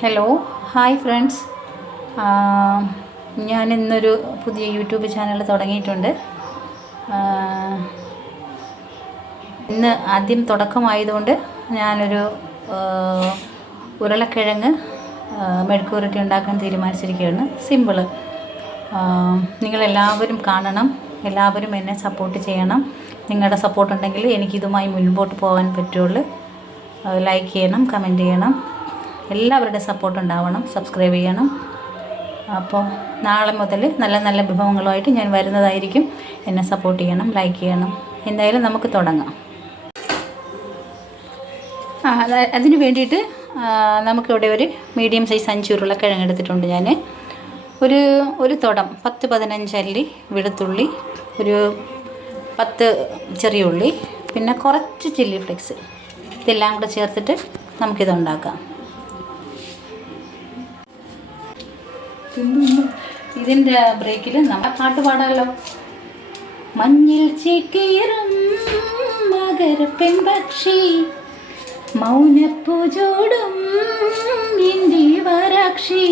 Hello hi friends. ഞാൻ ഇന്നൊരു പുതിയ യൂട്യൂബ് ചാനൽ തുടങ്ങിയിട്ടുണ്ട്. ഇന്ന് ആദ്യം തുടക്കമായതുകൊണ്ട് ഞാനൊരു ഉരുളക്കിഴങ്ങ് മെഴുക്കുവരട്ടി ഉണ്ടാക്കാൻ തീരുമാനിച്ചിരിക്കുകയാണ്. സിമ്പിള്. നിങ്ങളെല്ലാവരും കാണണം, എല്ലാവരും എന്നെ സപ്പോർട്ട് ചെയ്യണം. നിങ്ങളുടെ സപ്പോർട്ടുണ്ടെങ്കിൽ എനിക്കിതുമായി മുൻപോട്ട് പോകാൻ പറ്റുള്ളൂ. ലൈക്ക് ചെയ്യണം, കമൻറ്റ് ചെയ്യണം, എല്ലാവരുടെ സപ്പോർട്ട് ഉണ്ടാവണം, സബ്സ്ക്രൈബ് ചെയ്യണം. അപ്പോൾ നാളെ മുതൽ നല്ല നല്ല വിഭവങ്ങളുമായിട്ട് ഞാൻ വരുന്നതായിരിക്കും. എന്നെ സപ്പോർട്ട് ചെയ്യണം, ലൈക്ക് ചെയ്യണം. എന്തായാലും നമുക്ക് തുടങ്ങാം. അതിന് വേണ്ടിയിട്ട് നമുക്കിവിടെ ഒരു മീഡിയം സൈസ് 5 ഉരുളക്കിഴങ്ങ് എടുത്തിട്ടുണ്ട്. ഞാൻ ഒരു തുടം 10-15 അല്ലി വെളുത്തുള്ളി, ഒരു 10 ചെറിയ ഉള്ളി, പിന്നെ കുറച്ച് ചില്ലി ഫ്ലേക്സ്, ഇതെല്ലാം കൂടെ ചേർത്തിട്ട് നമുക്കിത് ഉണ്ടാക്കാം. ഇതിൻ്റെ ബ്രേക്കിൽ നമ്മൾ പാട്ട് പാടാമല്ലോ. മഞ്ഞിൽ ചേക്കേറും മകരപ്പെൺപക്ഷി, മൗനപ്പൂചോടും ഇന്ത്യവരാക്ഷി,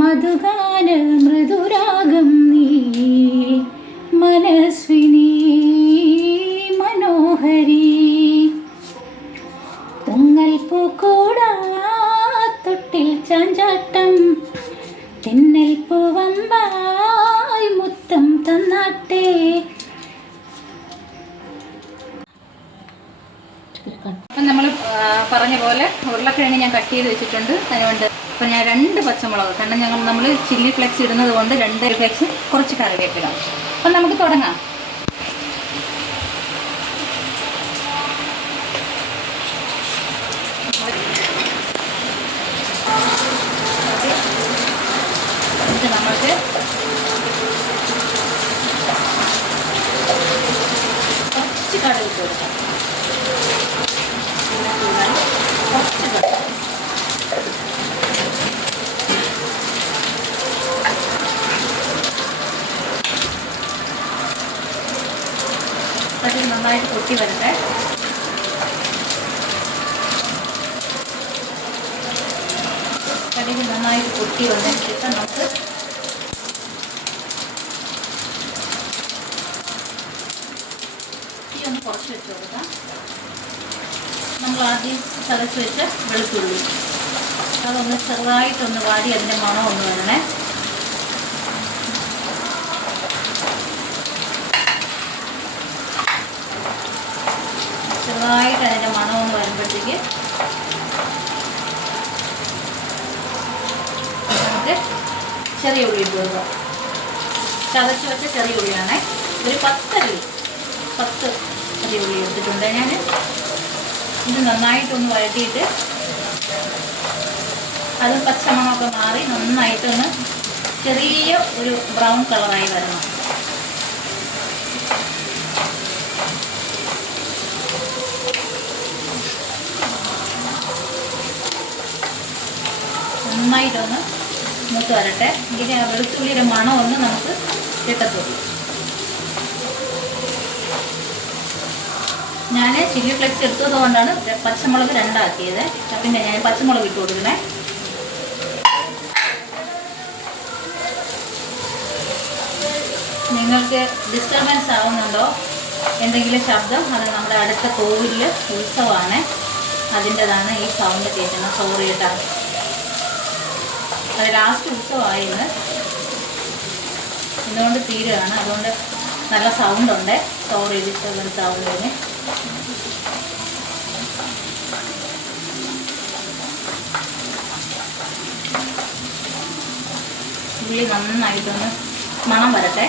മധുഗാന മൃദുരാഗം നീ മനസ്വിനി മനോഹരി, ഉങ്ങൽ പൂക്കൂടാ തൊട്ടിൽ ചാഞ്ചാട്ടം, തെന്നൽ പൂവമ്പായി മുത്തം തന്നാട്ടെ. അപ്പം നമ്മൾ പറഞ്ഞ പോലെ ഉരുളക്കിഴങ്ങ് ഞാൻ കട്ട് ചെയ്ത് വെച്ചിട്ടുണ്ട്. അതിനുകൊണ്ട് അപ്പോൾ ഞാൻ 2 പച്ചമുളക്, കാരണം നമ്മൾ ചില്ലി ഫ്ലെക്സ് ഇടുന്നത് കൊണ്ട് 2 ഫ്ലെക്സ്, കുറച്ച് കറിവേപ്പില. അപ്പം നമുക്ക് തുടങ്ങാം. നമ്മൾക്ക് കുറച്ച് കടുക് ഇട്ട് കൊടുക്കാം. കുറച്ച് കടുക്, അത് നന്നായിട്ട് പൊട്ടി വരട്ടെ. കടുക് നന്നായിട്ട് പൊട്ടി വന്നതിന് ശേഷം നമുക്ക് ഒന്ന് കുറച്ച് വെച്ച് കൊടുക്കാം. നമ്മൾ ആദ്യം ചതച്ച് വെച്ച വെളുത്തുള്ളി അതൊന്ന് ചെറുതായിട്ടൊന്ന് വാടി അതിൻ്റെ മണം ഒന്ന് വരണേ. ചെറുതായിട്ട് അതിൻ്റെ മണം ഒന്ന് വരുമ്പോഴത്തേക്ക് നമുക്ക് ചെറിയ ഉള്ളി ഇട്ട് കൊടുക്കാം. ചതച്ച് വെച്ച ചെറിയ ഉള്ളിയാണേ. ഒരു 10 ചെറിയ ഉള്ളി എടുത്തിട്ടുണ്ട് ഞാൻ. ഇത് നന്നായിട്ടൊന്ന് വഴറ്റിയിട്ട് അത് പച്ചമണമൊക്കെ മാറി നന്നായിട്ടൊന്ന് ചെറിയ ഒരു ബ്രൗൺ കളറായി വരണം. നന്നായിട്ടൊന്ന് മൂത്ത് വരട്ടെ. എങ്കിൽ ആ വെളുത്തുള്ളിയുടെ മണമൊന്ന് നമുക്ക് കിട്ടത്തുള്ളൂ. ഞാൻ ചില്ലി ഫ്ലെക്സ് എടുത്തത് കൊണ്ടാണ് പച്ചമുളക് 2 ആക്കിയത്. പിന്നെ ഞാൻ പച്ചമുളക് ഇട്ട് കൊടുക്കണേ. നിങ്ങൾക്ക് ഡിസ്റ്റർബൻസ് ആവുന്നുണ്ടോ എന്തെങ്കിലും ശബ്ദം? അത് നമ്മുടെ അടുത്ത കോവിലിൽ ഉത്സവമാണ്, അതിൻ്റെതാണ് ഈ സൗണ്ട് കേൾക്കുന്നത്. സോറി കേട്ടോ. അത് ലാസ്റ്റ് ഉത്സവമായിരുന്നു, ഇന്നുകൊണ്ട് തീരുകയാണ്. അതുകൊണ്ട് നല്ല സൗണ്ടുണ്ട്. സോറി ഡിസ്റ്റർബൻസ് ആവുന്നതിന്. ഉള്ളി നന്നായിട്ടൊന്ന് മണം വരട്ടെ.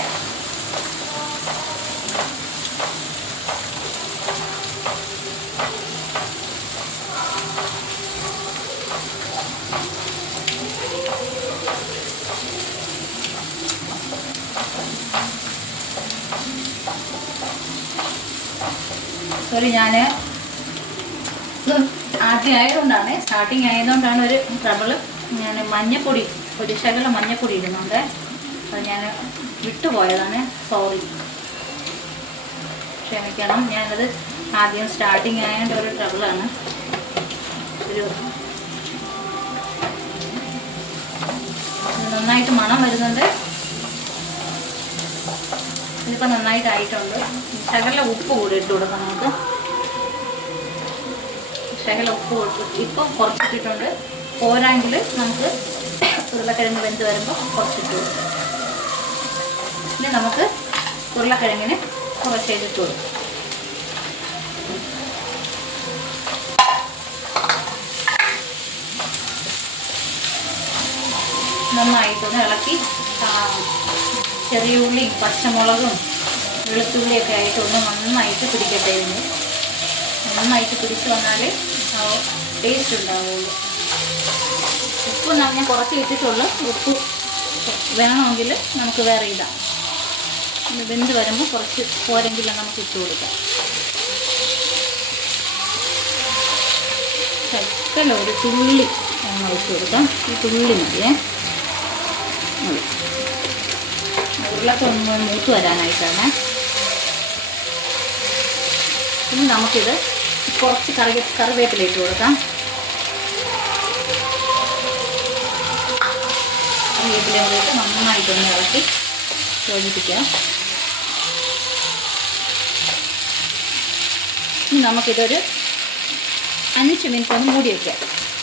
സോറി, ഞാൻ ആദ്യം ആയതുകൊണ്ടാണ്, സ്റ്റാർട്ടിങ് ആയതുകൊണ്ടാണ് ഒരു ട്രബിള്. ഞാൻ മഞ്ഞപ്പൊടി, ഒരു ശകലം മഞ്ഞപ്പൊടി ഇടുന്നുണ്ട്. അത് ഞാൻ വിട്ടുപോയതാണ്, സോറി, ക്ഷമിക്കണം. ഞാനത് ആദ്യം സ്റ്റാർട്ടിങ് ആയതുകൊണ്ട് ഒരു ട്രബിളാണ്. ഒരു നന്നായിട്ട് മണം വരുന്നുണ്ട്. ഇതിപ്പോൾ നന്നായിട്ടായിട്ടുണ്ട്. ശകല ഉപ്പ് കൂടി ഇട്ട് കൊടുക്കാം നമുക്ക്. ശകല ഉപ്പ് ഇപ്പം കുറച്ചിട്ടിട്ടുണ്ട്. പോരാങ്കിൽ നമുക്ക് ഉരുളക്കിഴങ്ങ് വെന്ത് വരുമ്പോൾ കുറച്ചിട്ട് കൊടുക്കാം. ഇനി നമുക്ക് ഉരുളക്കിഴങ്ങിന് കുറച്ച് ചെയ്തിട്ട് കൊടുക്കും. നന്നായിട്ടൊന്ന് ഇളക്കി ചെറിയ ഉള്ളിയും പച്ചമുളകും വെളുത്തുള്ളിയൊക്കെ ആയിട്ട് ഒന്ന് നന്നായിട്ട് പിടിക്കട്ടെ. ഇതിന് നന്നായിട്ട് പിടിച്ച് വന്നാലേ ടേസ്റ്റ് ഉണ്ടാവുള്ളൂ. ഉപ്പ് ഞാൻ കുറച്ച് ഇട്ടിട്ടുള്ളൂ. ഉപ്പ് വേണമെങ്കിൽ നമുക്ക് വേറെ ഇടാം. വെന്ത് വരുമ്പോൾ കുറച്ച് പോരെങ്കിലും നമുക്ക് ഇട്ട് കൊടുക്കാം. ശക്കല ഒരു തുള്ളി എണ്ണ ഒഴിച്ച് കൊടുക്കാം. ഈ തുള്ളി മതിയേ. ഉരുളൊക്കെ ഒന്ന് മൂത്ത് വരാനായിട്ടാണ്. ഇനി നമുക്കിത് കുറച്ച് കറിവേപ്പില ഇട്ട് കൊടുക്കാം. കറിവേപ്പില കൂടിയിട്ട് നന്നായിട്ടൊന്ന് ഇളക്കി യോജിപ്പിക്കാം. ഇനി നമുക്കിതൊരു 5 മിനിറ്റ് ഒന്ന് മൂടി വയ്ക്കാം.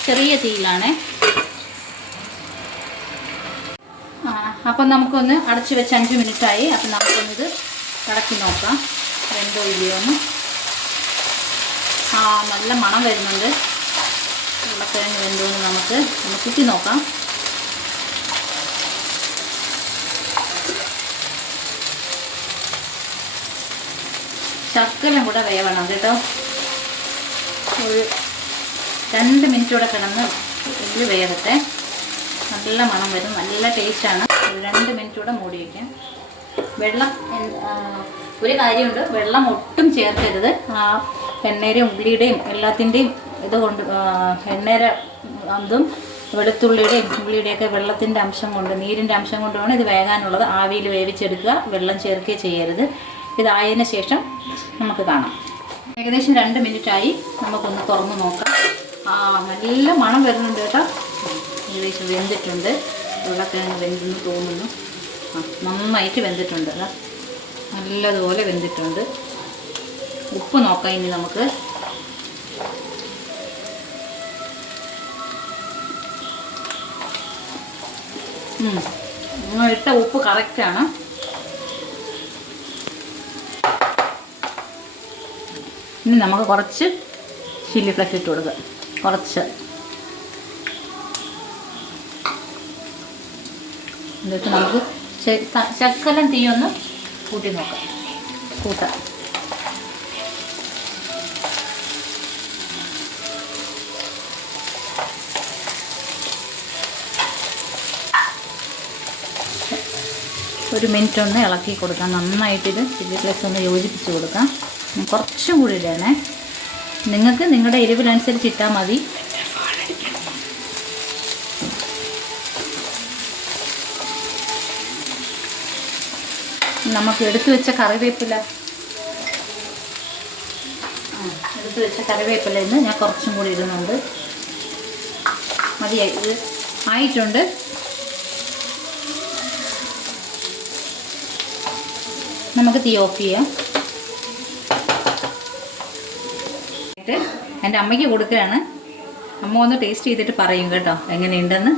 ചെറിയ തീയിലാണ്. അപ്പം നമുക്കൊന്ന് അടച്ച് വെച്ച് 5 മിനിറ്റായി. അപ്പം നമുക്കൊന്നിത് ഇളക്കി നോക്കാം വെന്തോ ഇല്ലയോ ഒന്ന്. നല്ല മണം വരുന്നുണ്ട്. ഉരുളക്കിഴങ്ങ് വെന്തോന്ന് നമുക്ക് ഒന്ന് കുത്തി നോക്കാം. ശക്കലം കൂടെ വേവണം കേട്ടോ. ഒരു 2 മിനിറ്റ് കൂടെ കിടന്ന് ഇത് വേവട്ടെ. നല്ല മണം വരും. നല്ല ടേസ്റ്റാണ്. ഒരു 2 മിനിറ്റ് കൂടെ മൂടി വയ്ക്കാം. വെള്ളം ഒരു കാര്യമുണ്ട്, വെള്ളം ഒട്ടും ചേർക്കരുത്. എണ്ണയുടെയും ഉള്ളിയുടെയും എല്ലാത്തിൻ്റെയും ഇതുകൊണ്ട് എണ്ണയുടെ അതും വെളുത്തുള്ളിയുടെയും ഉള്ളിയുടെയൊക്കെ വെള്ളത്തിൻ്റെ അംശം കൊണ്ട്, നീരിൻ്റെ അംശം കൊണ്ട് വേണം ഇത് വേകാനുള്ളത്. ആവിയിൽ വേവിച്ചെടുക്കുക. വെള്ളം ചേർക്കുകയും ചെയ്യരുത്. ഇതായതിന് ശേഷം നമുക്ക് കാണാം. ഏകദേശം 2 മിനിറ്റായി. നമുക്കൊന്ന് തുറന്ന് നോക്കാം. നല്ല മണം വരുന്നുണ്ട് കേട്ടോ. ഏകദേശം വെന്തിട്ടുണ്ട്. ഉരുളക്കിഴങ്ങ് വെന്തെന്ന് തോന്നുന്നു. നന്നായിട്ട് വെന്തിട്ടുണ്ട്. നല്ലതുപോലെ വെന്തിട്ടുണ്ട്. ഉപ്പ് നോക്കാം ഇനി നമുക്ക്. നിങ്ങൾ ഇട്ട ഉപ്പ് കറക്റ്റാണ്. ഇനി നമുക്ക് കുറച്ച് ചില്ലി ഫ്ലെക്സ് ഇട്ട് കൊടുക്കുക. കുറച്ച് എന്നിട്ട് നമുക്ക് ശക്കലം തീയൊന്ന് കൂട്ടി നോക്കാം. കൂട്ടാം. ഒരു മിനിറ്റ് ഒന്ന് ഇളക്കി കൊടുക്കാം. നന്നായിട്ടിത് ചില്ലി ഫ്ലെക്സ് ഒന്ന് യോജിപ്പിച്ച് കൊടുക്കാം. കുറച്ചും കൂടി ഇടണേ. നിങ്ങൾക്ക് നിങ്ങളുടെ എരിവിനനുസരിച്ച് ഇട്ടാൽ മതി. നമുക്ക് എടുത്തു വെച്ച കറിവേപ്പില ഇന്ന് ഞാൻ കുറച്ചും കൂടി ഇടുന്നുണ്ട്. മതിയായി. ഇത് ആയിട്ടുണ്ട്. നമുക്ക് തീ ഓഫ് ചെയ്യാം. എൻ്റെ അമ്മയ്ക്ക് കൊടുക്കുകയാണ്. അമ്മ ഒന്ന് ടേസ്റ്റ് ചെയ്തിട്ട് പറയും കേട്ടോ എങ്ങനെയുണ്ടെന്ന്.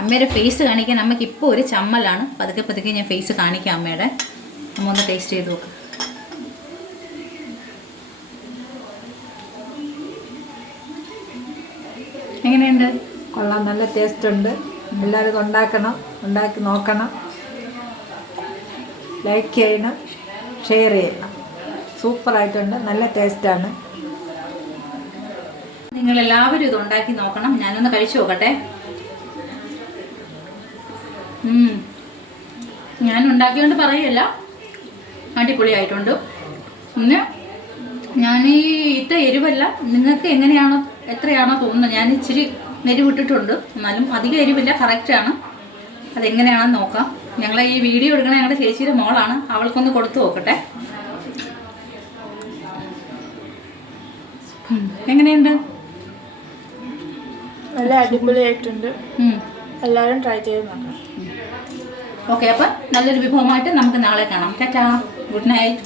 അമ്മയുടെ ഫേസ് കാണിക്കാൻ അമ്മയ്ക്ക് ഇപ്പോൾ ഒരു ചമ്മലാണ്. പതുക്കെ പതുക്കെ ഞാൻ ഫേസ് കാണിക്കാം അമ്മയുടെ. അമ്മ ഒന്ന് ടേസ്റ്റ് ചെയ്ത് നോക്കാം. എങ്ങനെയുണ്ട്? കൊള്ളാം. നല്ല ടേസ്റ്റ് ഉണ്ട്. എല്ലാവരും ഇത് ഉണ്ടാക്കി നോക്കണം. ലൈക്ക് ചെയ്യണം, ഷെയർ ചെയ്യണം. സൂപ്പറായിട്ടുണ്ട്. നല്ല ടേസ്റ്റാണ്. നിങ്ങളെല്ലാവരും ഇത് ഉണ്ടാക്കി നോക്കണം. ഞാനൊന്ന് കഴിച്ചു നോക്കട്ടെ. ഞാൻ ഉണ്ടാക്കിയോണ്ട് പറയല്ല, അടിപൊളിയായിട്ടുണ്ട്. പിന്നെ ഞാൻ ഈ ഇട്ട എരിവല്ല, നിങ്ങൾക്ക് എങ്ങനെയാണോ എത്രയാണോ തോന്നുന്നത്. ഞാൻ ഇച്ചിരി എരിവിട്ടിട്ടുണ്ട്. എന്നാലും അധികം എരിവില്ല, കറക്റ്റാണ്. അതെങ്ങനെയാണെന്ന് നോക്കാം. ഞങ്ങളെ ഈ വീഡിയോ എടുക്കണ ഞങ്ങളുടെ ചേച്ചിയുടെ മോളാണ്. അവൾക്കൊന്ന് കൊടുത്തു നോക്കട്ടെ. എങ്ങനെയുണ്ട്? നല്ല അടിപൊളിയായിട്ടുണ്ട്. എല്ലാവരും ട്രൈ ചെയ്ത് നോക്കണം. ഓക്കെ, അപ്പം നല്ലൊരു വിഭവമായിട്ട് നമുക്ക് നാളെ കാണാം. Tata, good night.